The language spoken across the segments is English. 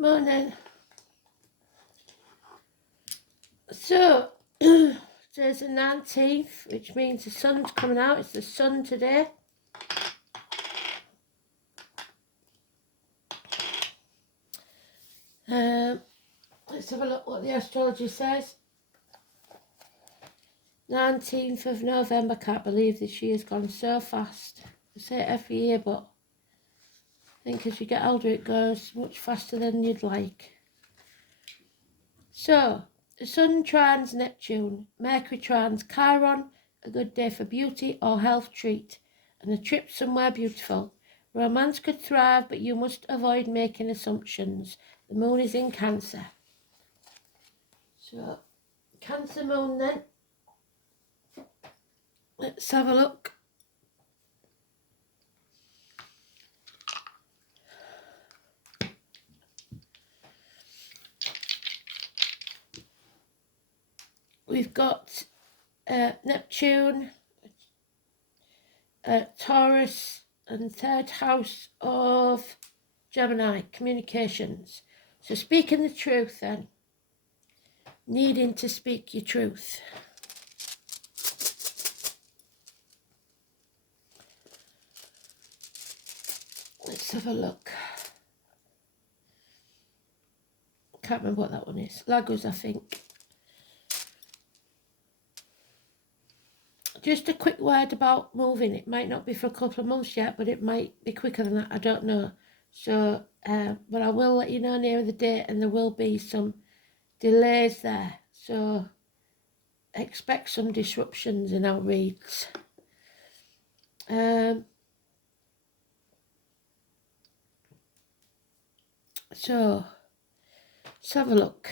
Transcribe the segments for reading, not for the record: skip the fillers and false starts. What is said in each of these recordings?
Morning. So, today's the 19th, which means the sun's coming out. It's the sun today. Let's have a look what the astrology says. 19th of November. Can't believe this year's gone so fast. I say it every year, but I think as you get older it goes much faster than you'd like. So, the Sun trines Neptune, Mercury trines Chiron, a good day for beauty or health treat, and a trip somewhere beautiful. Romance could thrive, but you must avoid making assumptions. The moon is in Cancer. So, Cancer moon then. Let's have a look. We've got Neptune, Taurus, and third house of Gemini, communications. So speaking the truth then. Needing to speak your truth. Let's have a look. Can't remember what that one is. Lagos, I think. Just a quick word about moving. It might not be for a couple of months yet, but it might be quicker than that. I don't know. So, but I will let you know nearer the date, and there will be some delays there. So, expect some disruptions in our reads. So, let's have a look.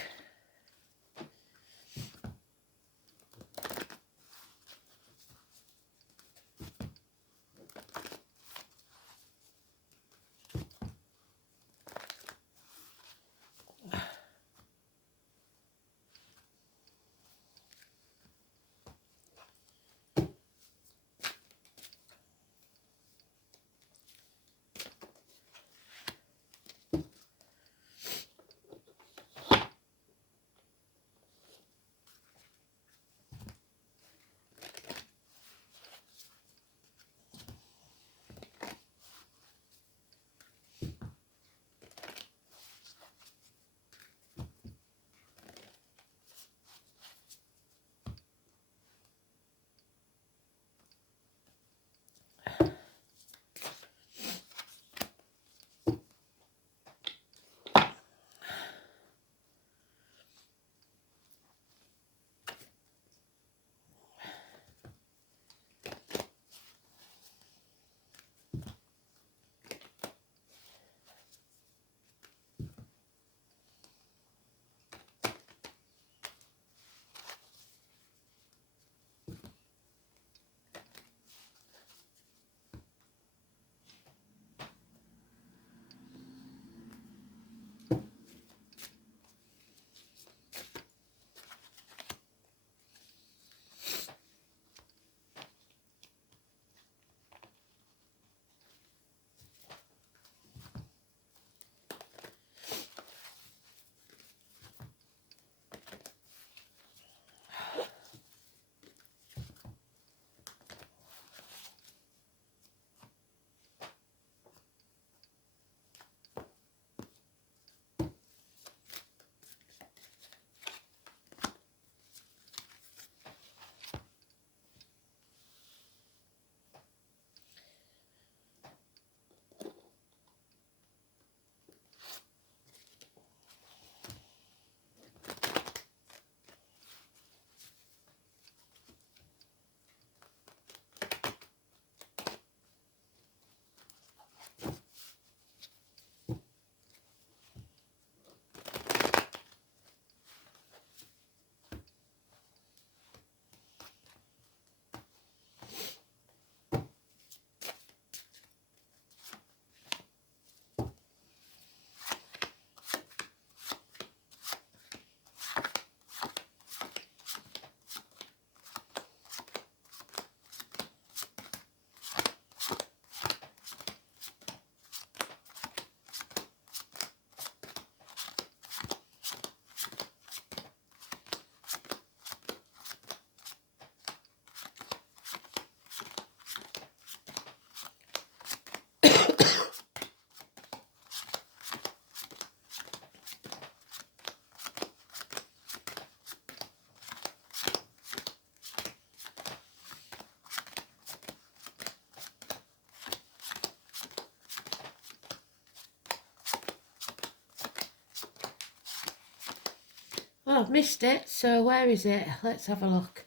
Oh, I've missed it. So where is it? Let's have a look.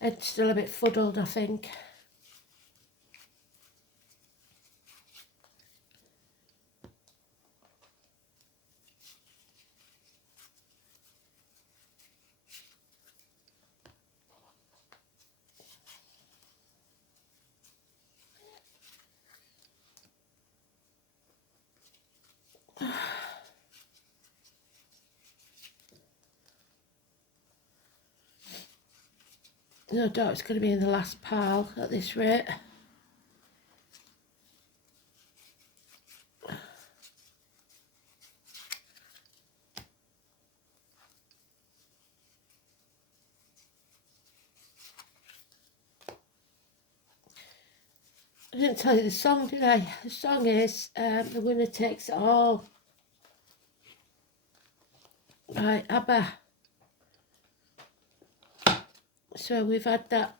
It's still a bit fuddled, I think. No doubt it's going to be in the last pile at this rate. I didn't tell you the song, did I? The song is The Winner Takes It All. Right, ABBA. So we've had that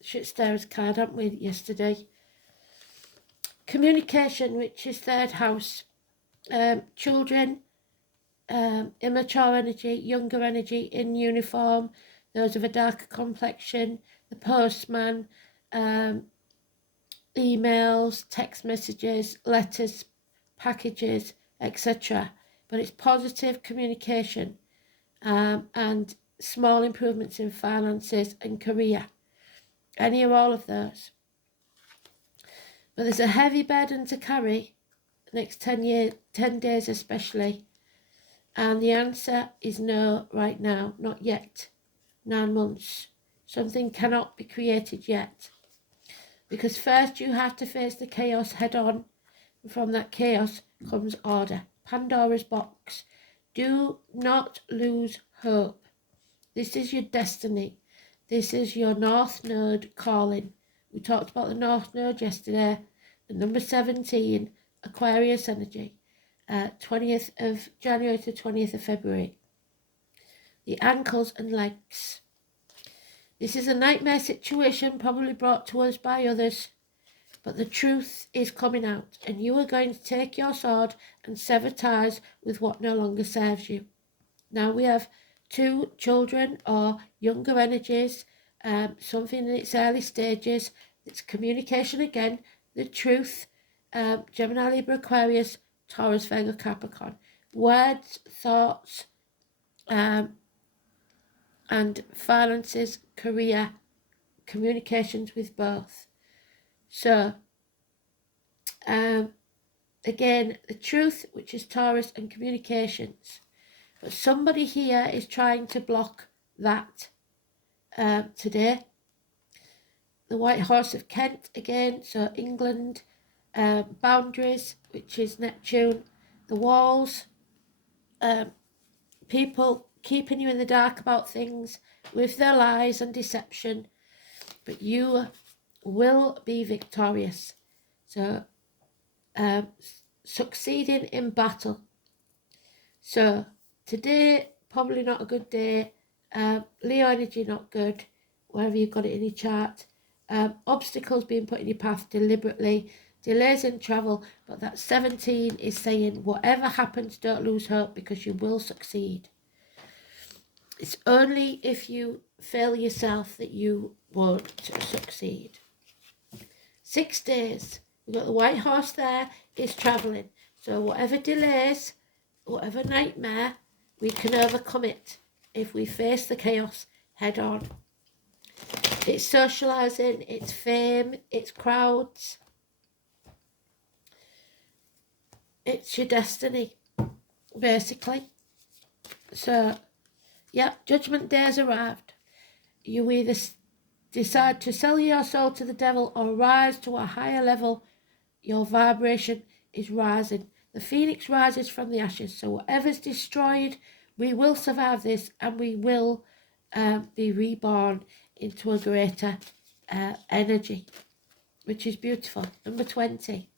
shit stirrers card, haven't we, yesterday? Communication, which is third house. Children, immature energy, younger energy, in uniform, those of a darker complexion, the postman, emails, text messages, letters, packages, etc. But it's positive communication and small improvements in finances and career. Any or all of those. But there's a heavy burden to carry the next 10 days especially. And the answer is no right now, not yet. 9 months. Something cannot be created yet. Because first you have to face the chaos head on. And from that chaos comes order. Pandora's box. Do not lose hope. This is your destiny. This is your North Node calling. We talked about the North Node yesterday. The number 17, Aquarius energy. 20th of January to 20th of February. The ankles and legs. This is a nightmare situation probably brought to us by others, but the truth is coming out, and you are going to take your sword and sever ties with what no longer serves you. Now we have 2 children or younger energies, something in its early stages. It's communication again, the truth, Gemini, Libra, Aquarius, Taurus, Virgo, Capricorn. Words, thoughts, and finances, career, communications with both. So, again, the truth, which is Taurus, and communications. But somebody here is trying to block that today. The White Horse of Kent again, so England, boundaries, which is Neptune, the walls, people keeping you in the dark about things with their lies and deception, but you will be victorious. So, succeeding in battle. So, today, probably not a good day. Leo energy, not good, wherever you've got it in your chart. Obstacles being put in your path deliberately, delays in travel, but that 17 is saying whatever happens, don't lose hope because you will succeed. It's only if you fail yourself that you won't succeed. 6 days. We've got the White Horse there, is travelling. So whatever delays, whatever nightmare, we can overcome it if we face the chaos head on. It's socialising, it's fame, it's crowds. It's your destiny, basically. So, yeah, Judgment Day has arrived. You either decide to sell your soul to the devil or rise to a higher level. Your vibration is rising. The phoenix rises from the ashes. So whatever's destroyed, we will survive this and we will be reborn into a greater energy, which is beautiful. Number 20.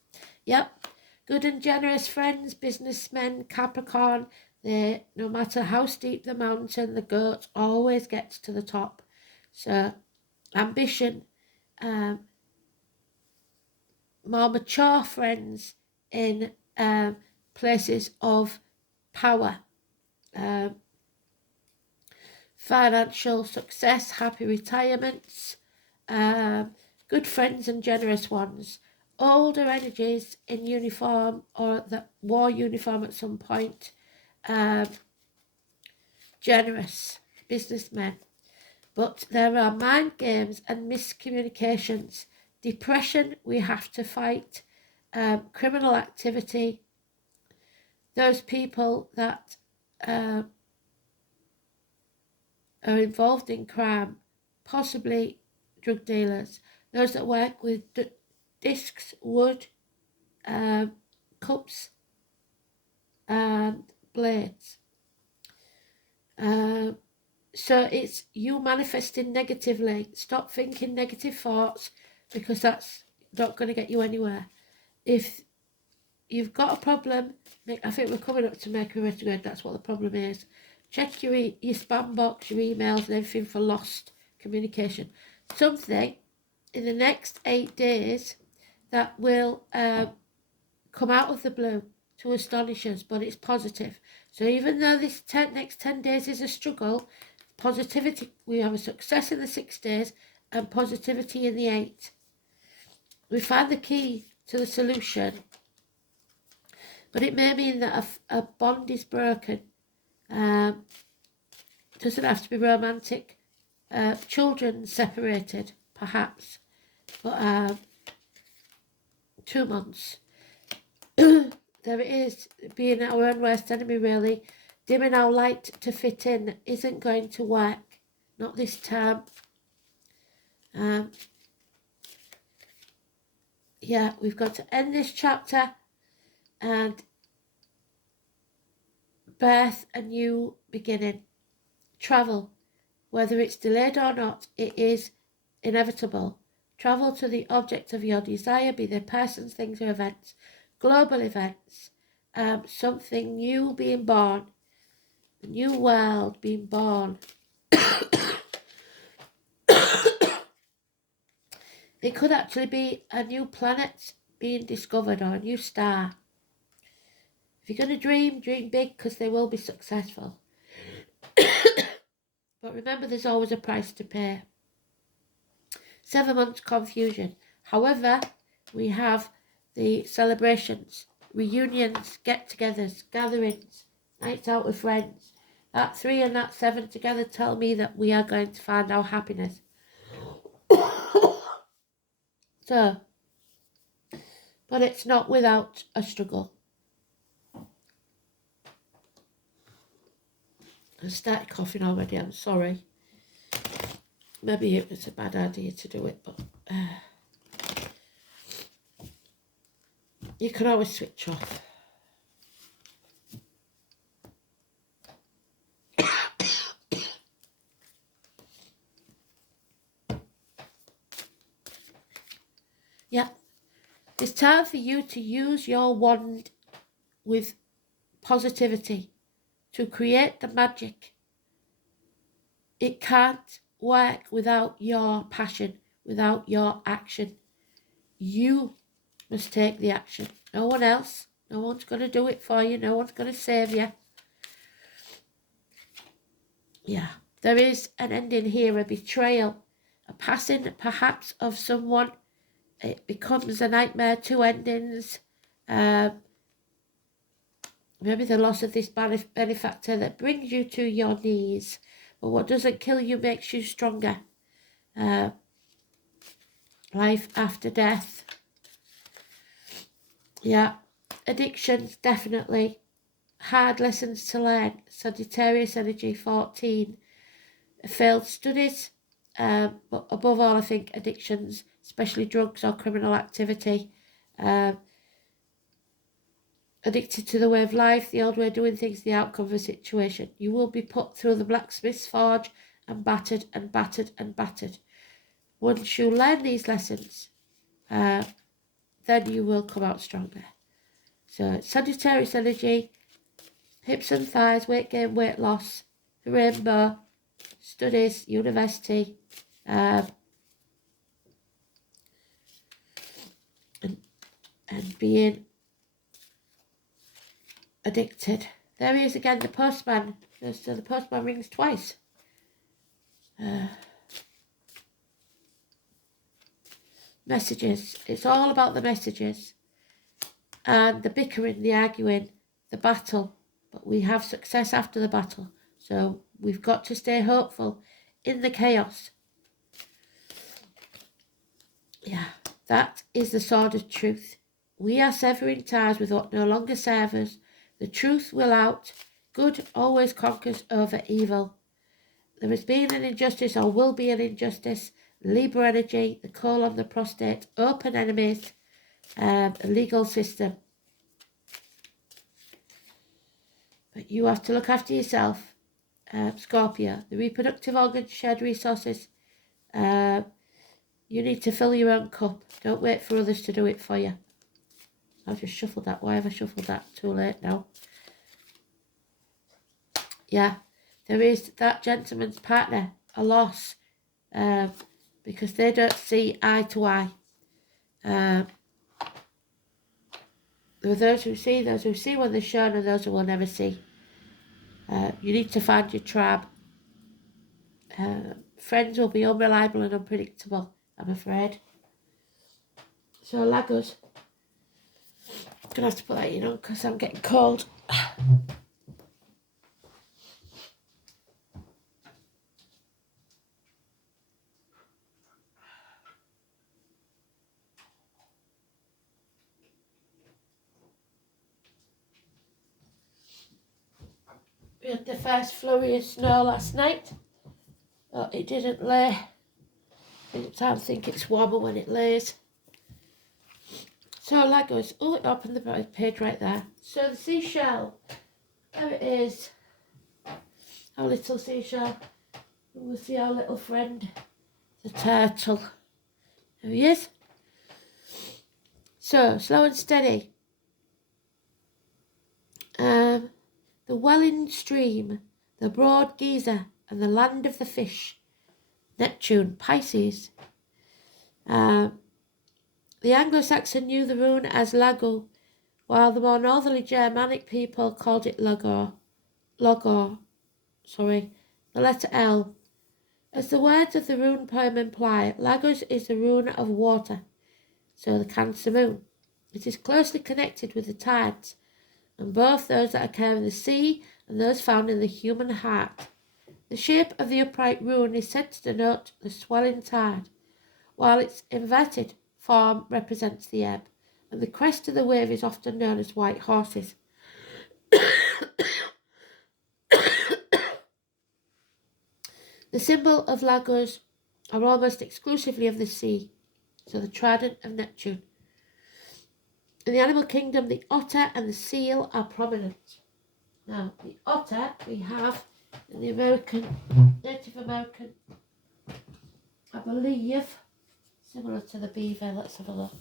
Yep. Good and generous friends, businessmen, Capricorn. They, no matter how steep the mountain, the goat always gets to the top. So, ambition, more mature friends in places of power. financial success, happy retirements, good friends and generous ones. Older energies in uniform or that wore uniform at some point, generous businessmen. But there are mind games and miscommunications. Depression, we have to fight. Criminal activity, those people that are involved in crime, possibly drug dealers, those that work with discs, wood, cups and blades. So it's you manifesting negatively. Stop thinking negative thoughts, because that's not going to get you anywhere. If you've got a problem, I think we're coming up to Mercury retrograde, that's what the problem is. Check your spam box, your emails and everything for lost communication. Something in the next 8 days that will come out of the blue to astonish us, but it's positive. So even though this next 10 days is a struggle, positivity, we have a success in the 6 days and positivity in the 8. We find the key to the solution, but it may mean that a bond is broken. Doesn't have to be romantic. Children separated, perhaps, but 2 months. There it is, being our own worst enemy, really. Dimming our light to fit in isn't going to work. Not this time. Yeah, we've got to end this chapter and birth a new beginning. Travel, whether it's delayed or not, it is inevitable. Travel to the object of your desire, be they persons, things or events. Global events. Something new being born. A new world being born. It could actually be a new planet being discovered or a new star. If you're going to dream, dream big, because they will be successful. But remember, there's always a price to pay. 7 months confusion. However, we have the celebrations, reunions, get-togethers, gatherings, nights out with friends. That 3 and that 7 together tell me that we are going to find our happiness. So, but it's not without a struggle. I started coughing already, I'm sorry. Maybe it was a bad idea to do it, but you can always switch off. Yeah, it's time for you to use your wand with positivity to create the magic. It can't work without your passion, without your action. You must take the action. No one else. No one's going to do it for you. No one's going to save you. Yeah, there is an ending here, a betrayal, a passing perhaps of someone. It becomes a nightmare, 2 endings. Maybe the loss of this benefactor that brings you to your knees. But what doesn't kill you makes you stronger. Life after death. Yeah, addictions, definitely. Hard lessons to learn. Sagittarius energy, 14. Failed studies. But above all, I think addictions, especially drugs or criminal activity. Addicted to the way of life, the old way of doing things, the outcome of a situation. You will be put through the blacksmith's forge and battered and battered and battered. Once you learn these lessons, then you will come out stronger. So Sagittarius energy, hips and thighs, weight gain, weight loss, the rainbow, studies, university, and being addicted. There he is again, the postman. So the postman rings twice. Messages. It's all about the messages. And the bickering, the arguing, the battle. But we have success after the battle. So we've got to stay hopeful in the chaos. Yeah, that is the sword of truth. We are severing ties with what no longer serve us. The truth will out. Good always conquers over evil. There has been an injustice or will be an injustice. Libra energy, the colon, the prostate, open enemies, a legal system. But you have to look after yourself, Scorpio. The reproductive organs, shared resources. You need to fill your own cup. Don't wait for others to do it for you. I've just shuffled that. Why have I shuffled that? Too late now. Yeah, there is that gentleman's partner, a loss, because they don't see eye to eye. There are those who see when they're shown, and those who will never see. You need to find your tribe. Friends will be unreliable and unpredictable, I'm afraid. So Lagos, I'm going to have to put that in on because I'm getting cold. We had the first flurry of snow last night, but it didn't lay. I think it's warmer when it lays. So Lagos, oh, it opened the page right there. So the seashell, there it is. Our little seashell. We'll see our little friend, the turtle. There he is. So, slow and steady. The welling stream, the broad geyser, and the land of the fish. Neptune, Pisces. The Anglo-Saxon knew the rune as Lago, while the more northerly Germanic people called it Logor. The letter L. As the words of the rune poem imply, Lagos is the rune of water, so the Cancer moon. It is closely connected with the tides, and both those that occur in the sea and those found in the human heart. The shape of the upright rune is said to denote the swelling tide, while its inverted form represents the ebb, and the crest of the wave is often known as white horses. The symbol of Lagos are almost exclusively of the sea, so the trident of Neptune. In the animal kingdom, the otter and the seal are prominent. Now, the otter we have in the Native American, I believe, similar to the beaver. Let's have a look.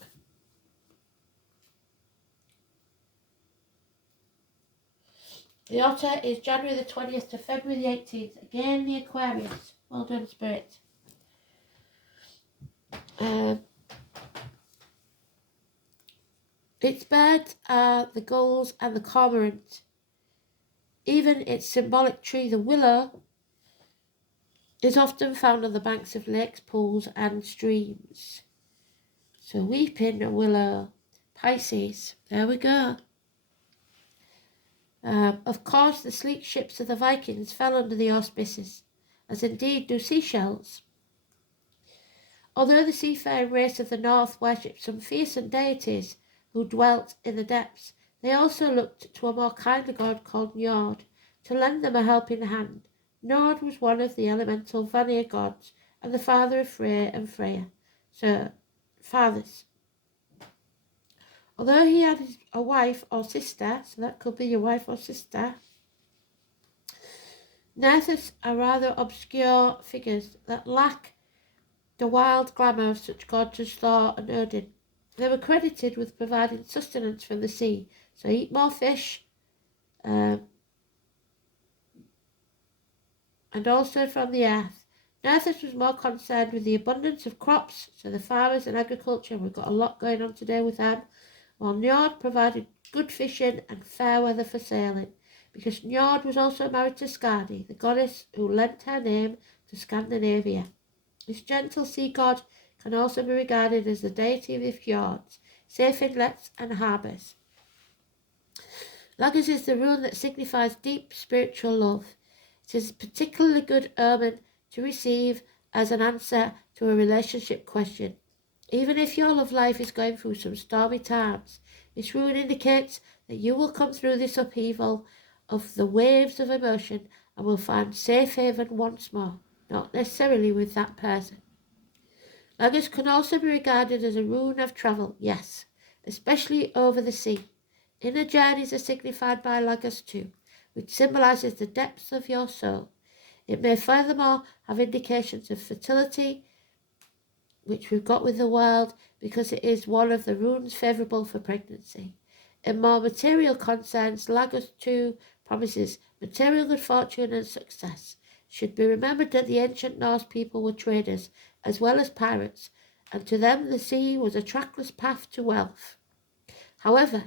The otter is January the 20th to February the 18th. Again, the Aquarius. Well done, Spirit. Its birds are the gulls and the cormorant. Even its symbolic tree, the willow, is often found on the banks of lakes, pools and streams. So weeping willow, Pisces, there we go. Of course, the sleek ships of the Vikings fell under the auspices, as indeed do seashells. Although the seafaring race of the north worshipped some fearsome deities who dwelt in the depths, they also looked to a more kindly god called Njord to lend them a helping hand. Njord was one of the elemental Vanir gods and the father of Freyr and Freya. So, fathers. Although he had a wife or sister, so that could be your wife or sister, Nerthus are rather obscure figures that lack the wild glamour of such gods as Thor and Odin. They were credited with providing sustenance from the sea, so eat more fish, and also from the earth. Nerthus was more concerned with the abundance of crops, so the farmers and agriculture. We've got a lot going on today with them. While Njord provided good fishing and fair weather for sailing, because Njord was also married to Skadi, the goddess who lent her name to Scandinavia. This gentle sea god can also be regarded as the deity of the fjords, safe inlets and harbours. Lagos is the rune that signifies deep spiritual love. It is a particularly good omen to receive as an answer to a relationship question. Even if your love life is going through some stormy times, this rune indicates that you will come through this upheaval of the waves of emotion and will find safe haven once more, not necessarily with that person. Lagos can also be regarded as a rune of travel, yes, especially over the sea. Inner journeys are signified by Lagos too, which symbolises the depths of your soul. It may furthermore have indications of fertility, which we've got with the world, because it is one of the runes favourable for pregnancy. In more material concerns, Lagos too promises material good fortune and success. It should be remembered that the ancient Norse people were traders as well as pirates, and to them the sea was a trackless path to wealth. However,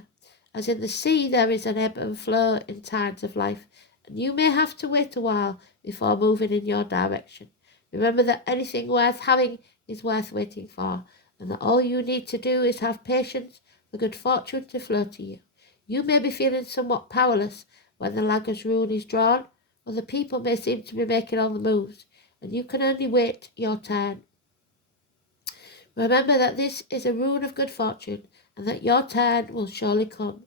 as in the sea there is an ebb and flow in tides of life, and you may have to wait a while before moving in your direction. Remember that anything worth having is worth waiting for, and that all you need to do is have patience for good fortune to flow to you. You may be feeling somewhat powerless when the Lagos rune is drawn, or the people may seem to be making all the moves, and you can only wait your turn. Remember that this is a rune of good fortune, and that your turn will surely come.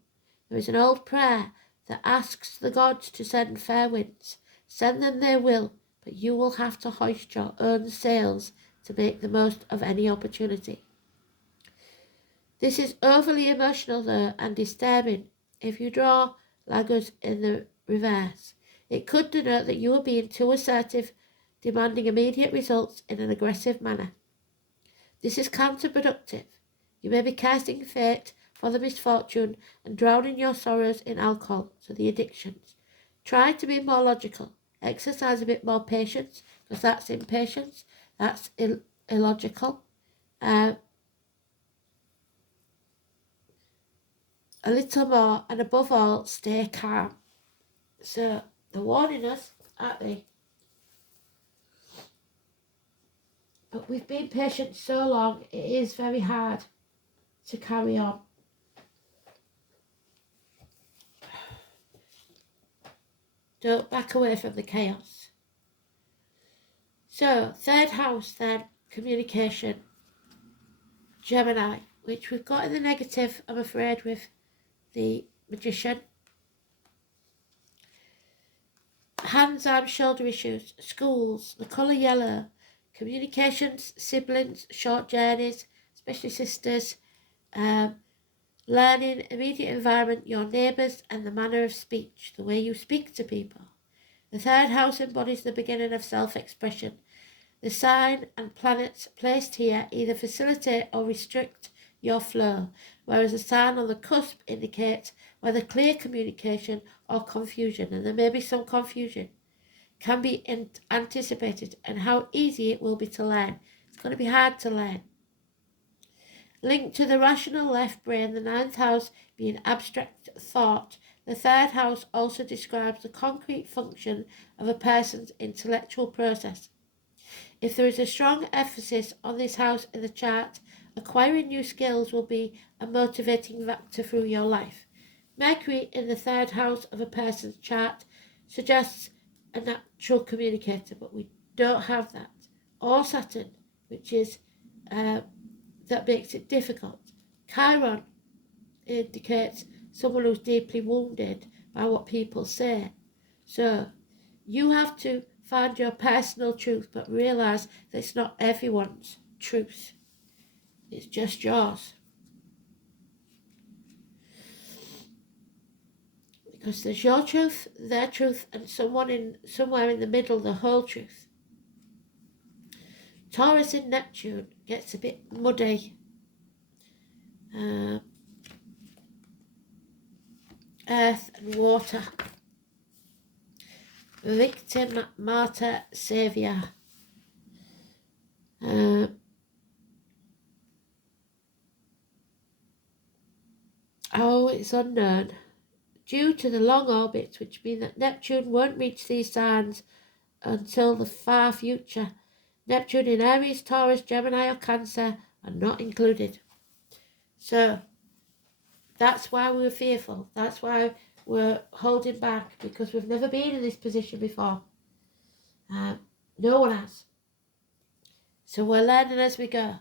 There is an old prayer that asks the gods to send fair winds. Send them they will, but you will have to hoist your own sails to make the most of any opportunity. This is overly emotional though and disturbing. If you draw Lagos in the reverse, it could denote that you are being too assertive, demanding immediate results in an aggressive manner. This is counterproductive. You may be casting fate for the misfortune and drowning your sorrows in alcohol, so the addictions. Try to be more logical. Exercise a bit more patience, because that's impatience. That's illogical. A little more, and above all, stay calm. So they're warning us, aren't they? But we've been patient so long, it is very hard to carry on. Don't back away from the chaos. So, third house then, communication. Gemini, which we've got in the negative, I'm afraid, with the Magician. Hands, arms, shoulder issues, schools, the colour yellow, communications, siblings, short journeys, especially sisters, learning, immediate environment, your neighbours, and the manner of speech, the way you speak to people. The third house embodies the beginning of self-expression. The sign and planets placed here either facilitate or restrict your flow, whereas the sign on the cusp indicates whether clear communication or confusion, and there may be some confusion, can be anticipated, and how easy it will be to learn. It's going to be hard to learn. Linked to the rational left brain, the ninth house being abstract thought, the third house also describes the concrete function of a person's intellectual process. If there is a strong emphasis on this house in the chart, acquiring new skills will be a motivating factor through your life. Mercury in the third house of a person's chart suggests a natural communicator, but we don't have that. Or Saturn, which is that makes it difficult. Chiron indicates someone who's deeply wounded by what people say. So you have to find your personal truth, but realise that it's not everyone's truth. It's just yours. Because there's your truth, their truth, and somewhere in the middle, the whole truth. Taurus in Neptune gets a bit muddy. Earth and water. Victim, martyr, saviour. It's unknown. Due to the long orbits, which mean that Neptune won't reach these signs until the far future. Neptune in Aries, Taurus, Gemini or Cancer are not included. So that's why we were fearful. That's why we're holding back, because we've never been in this position before. No one has. So we're learning as we go.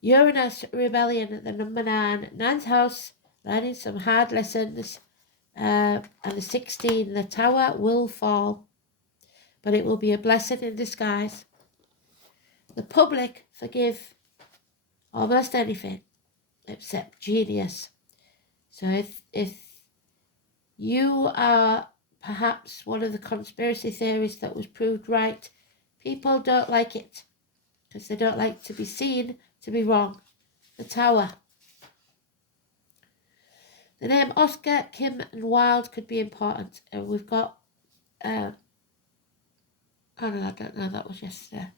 Uranus rebellion at the number 9. Ninth house, learning some hard lessons. And the 16, the tower will fall, but it will be a blessing in disguise. The public forgive almost anything except genius. So if you are perhaps one of the conspiracy theories that was proved right, people don't like it because they don't like to be seen to be wrong. The tower. The name Oscar, Kim and Wilde could be important. And we've got, oh no, I don't know, that was yesterday.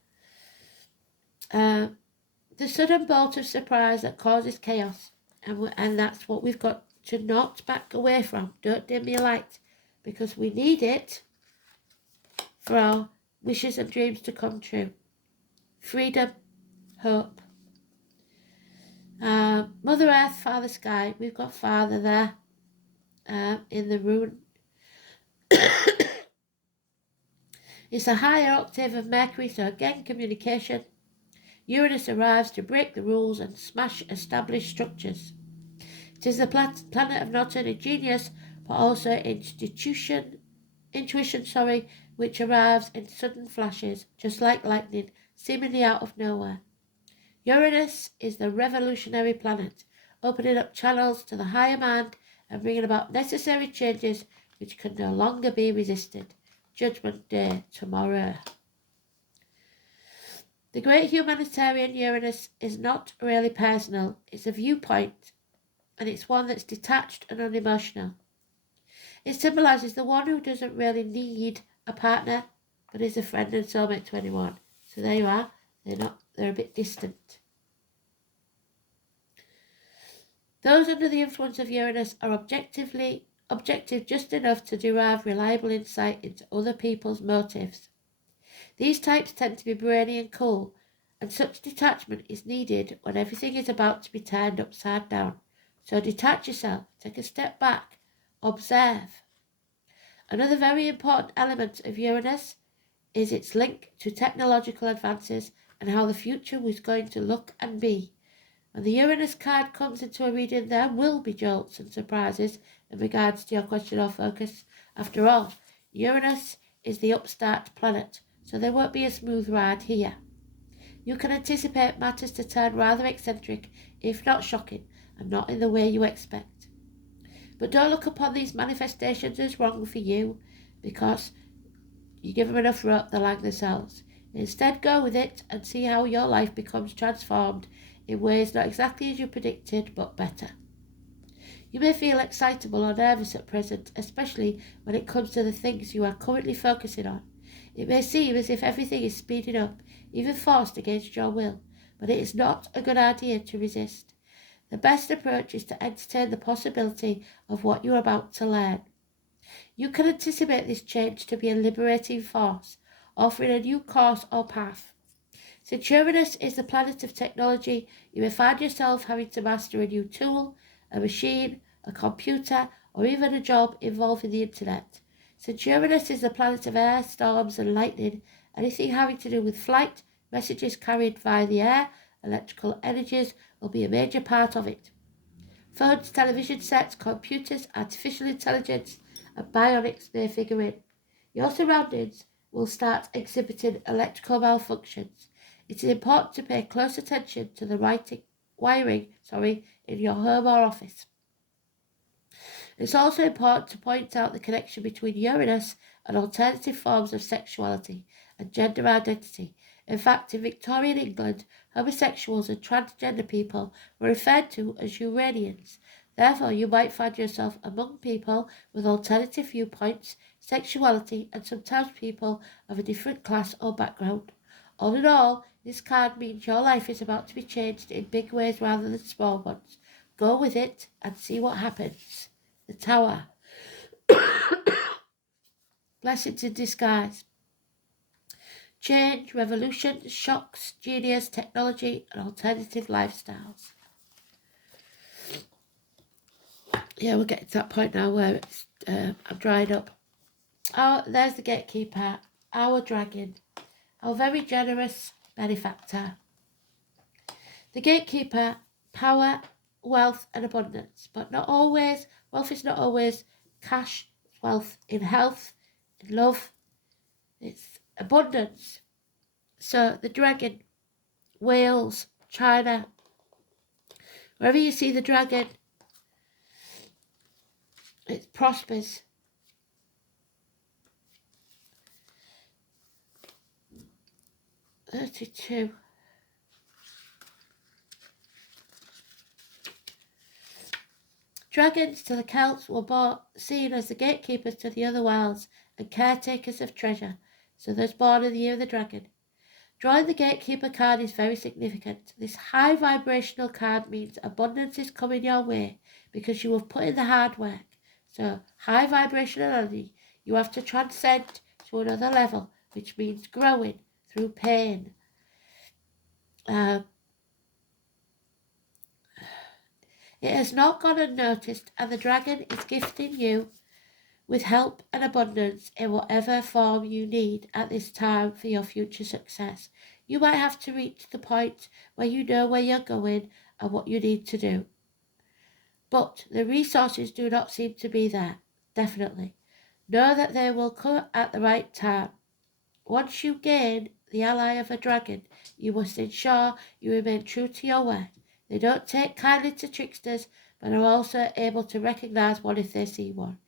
The sudden bolt of surprise that causes chaos. And that's what we've got to not back away from. Don't dim your light, because we need it for our wishes and dreams to come true. Freedom, hope. Mother Earth, Father Sky. We've got Father there in the rune. It's a higher octave of Mercury, so again communication. Uranus arrives to break the rules and smash established structures. It is the planet of not only genius, but also intuition, which arrives in sudden flashes, just like lightning, seemingly out of nowhere. Uranus is the revolutionary planet, opening up channels to the higher mind and bringing about necessary changes which can no longer be resisted. Judgment Day tomorrow. The great humanitarian Uranus is not really personal. It's a viewpoint, and it's one that's detached and unemotional. It symbolises the one who doesn't really need a partner, but is a friend and soulmate to anyone. So there you are. They're a bit distant. Those under the influence of Uranus are objective just enough to derive reliable insight into other people's motives. These types tend to be brainy and cool, and such detachment is needed when everything is about to be turned upside down. So detach yourself, take a step back, observe. Another very important element of Uranus is its link to technological advances and how the future was going to look and be. When the Uranus card comes into a reading, there will be jolts and surprises in regards to your question or focus. After all, Uranus is the upstart planet, so there won't be a smooth ride here. You can anticipate matters to turn rather eccentric, if not shocking, and not in the way you expect. But don't look upon these manifestations as wrong for you, because you give them enough rope, they'll hang themselves. Instead, go with it and see how your life becomes transformed in ways not exactly as you predicted, but better. You may feel excitable or nervous at present, especially when it comes to the things you are currently focusing on. It may seem as if everything is speeding up, even forced against your will, but it is not a good idea to resist. The best approach is to entertain the possibility of what you are about to learn. You can anticipate this change to be a liberating force, offering a new course or path. Since Uranus is the planet of technology, you may find yourself having to master a new tool, a machine, a computer, or even a job involving the internet. Since Uranus is the planet of air, storms, and lightning, anything having to do with flight, messages carried via the air, electrical energies will be a major part of it. Phones, television sets, computers, artificial intelligence, and bionics may figure in. Your surroundings will start exhibiting electrical malfunctions. It is important to pay close attention to the wiring in your home or office. It's also important to point out the connection between Uranus and alternative forms of sexuality and gender identity. In fact, in Victorian England, homosexuals and transgender people were referred to as Uranians. Therefore, you might find yourself among people with alternative viewpoints, sexuality, and sometimes people of a different class or background. All in all, this card means your life is about to be changed in big ways rather than small ones. Go with it and see what happens. The Tower. blessings in disguise. Change, revolution, shocks, genius, technology, and alternative lifestyles. Yeah, we're getting to that point now where it's, I'm drying up. Oh, there's the gatekeeper, our dragon, our very generous benefactor. The gatekeeper, power, wealth, and abundance, but not always. Wealth is not always cash. It's wealth in health, in love. It's abundance. So the dragon, Wales, China, wherever you see the dragon, it prospers. $32. Dragons to the Celts were seen as the gatekeepers to the other worlds and caretakers of treasure, so those born in the year of the dragon. Drawing the gatekeeper card is very significant. This high vibrational card means abundance is coming your way because you have put in the hard work. So high vibrational energy, you have to transcend to another level, which means growing through pain. It has not gone unnoticed, and the dragon is gifting you with help and abundance in whatever form you need at this time for your future success. You might have to reach the point where you know where you're going and what you need to do. But the resources do not seem to be there, definitely. Know that they will come at the right time. Once you gain the ally of a dragon, you must ensure you remain true to your word. They don't take kindly to tricksters, but are also able to recognize one if they see one.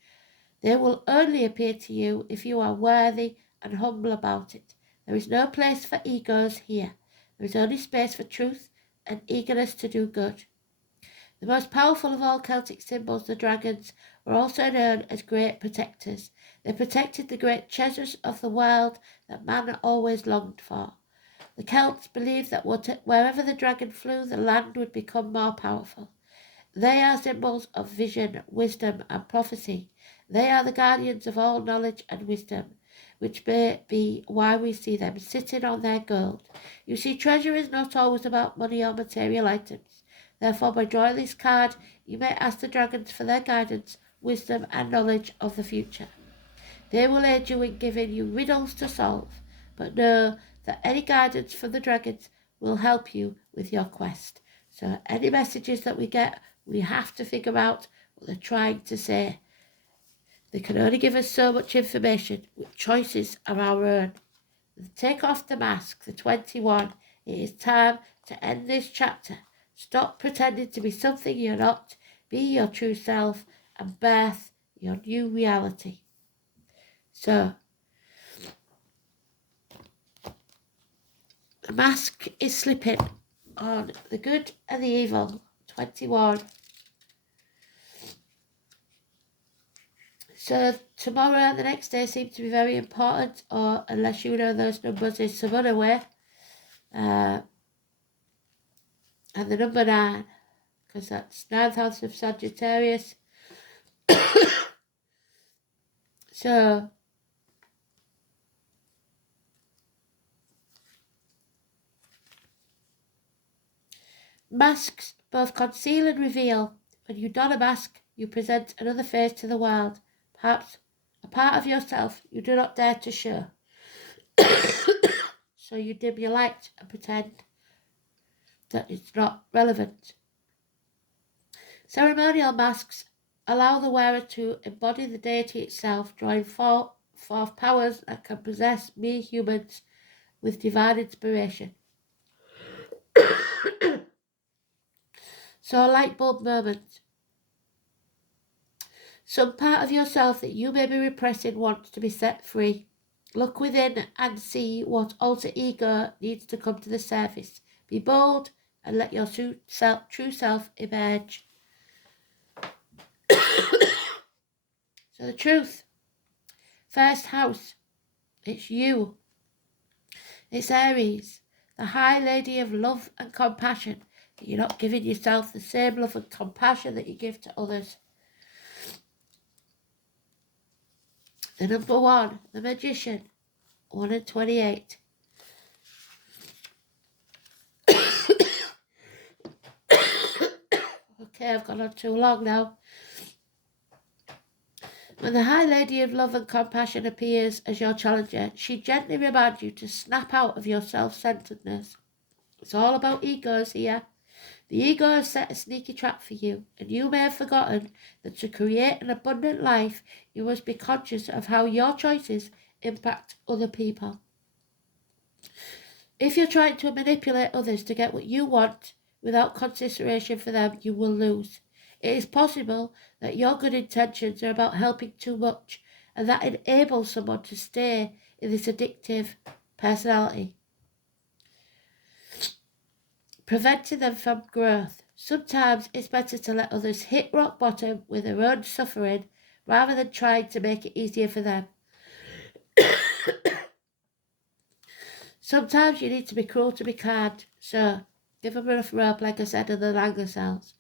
They will only appear to you if you are worthy and humble about it. There is no place for egos here. There is only space for truth and eagerness to do good. The most powerful of all Celtic symbols, the dragons, were also known as great protectors. They protected the great treasures of the world that man always longed for. The Celts believed that wherever the dragon flew, the land would become more powerful. They are symbols of vision, wisdom, and prophecy. They are the guardians of all knowledge and wisdom, which may be why we see them sitting on their gold. You see, treasure is not always about money or material items. Therefore, by drawing this card, you may ask the dragons for their guidance, wisdom, and knowledge of the future. They will aid you in giving you riddles to solve, but know that any guidance from the dragons will help you with your quest. So any messages that we get, we have to figure out what they're trying to say. They can only give us so much information, with choices are our own. Take off the mask, the 21. It is time to end this chapter. Stop pretending to be something you're not. Be your true self and birth your new reality. So, the mask is slipping on the good and the evil. 21. So tomorrow, the next day, seems to be very important, or unless you know those numbers in some other way. And the number 9, because that's 9th house of Sagittarius. So, masks both conceal and reveal. When you don a mask, you present another face to the world, perhaps a part of yourself you do not dare to show. So you dim your light and pretend that it's not relevant. Ceremonial masks allow the wearer to embody the deity itself, drawing forth powers that can possess mere humans with divine inspiration. So a light bulb moment. Some part of yourself that you may be repressing wants to be set free. Look within and see what alter ego needs to come to the surface. Be bold and let your true self emerge. So the truth. First house. It's you. It's Aries, the high lady of love and compassion. You're not giving yourself the same love and compassion that you give to others. The number 1, the Magician, 1 in 28. Okay, I've gone on too long now. When the High Lady of Love and Compassion appears as your challenger, she gently reminds you to snap out of your self-centeredness. It's all about egos here. The ego has set a sneaky trap for you, and you may have forgotten that to create an abundant life, you must be conscious of how your choices impact other people. If you're trying to manipulate others to get what you want without consideration for them, you will lose. It is possible that your good intentions are about helping too much, and that enables someone to stay in this addictive personality, preventing them from growth. Sometimes it's better to let others hit rock bottom with their own suffering rather than trying to make it easier for them. Sometimes you need to be cruel to be kind, so give them enough rope, like I said in the Langer cells.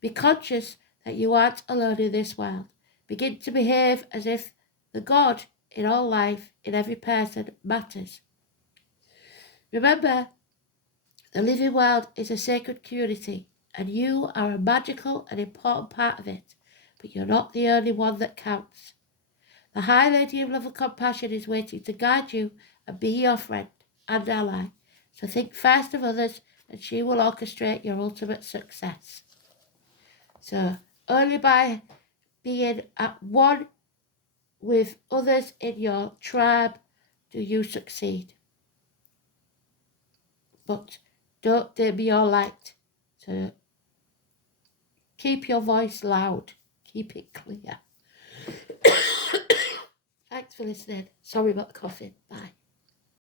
Be conscious that you aren't alone in this world. Begin to behave as if the God in all life, in every person, matters. Remember, the living world is a sacred community, and you are a magical and important part of it, but you're not the only one that counts. The High Lady of Love and Compassion is waiting to guide you and be your friend and ally. So think first of others, and she will orchestrate your ultimate success. So only by being at one with others in your tribe do you succeed. But don't dim your light. So keep your voice loud. Keep it clear. Thanks for listening. Sorry about the coughing. Bye.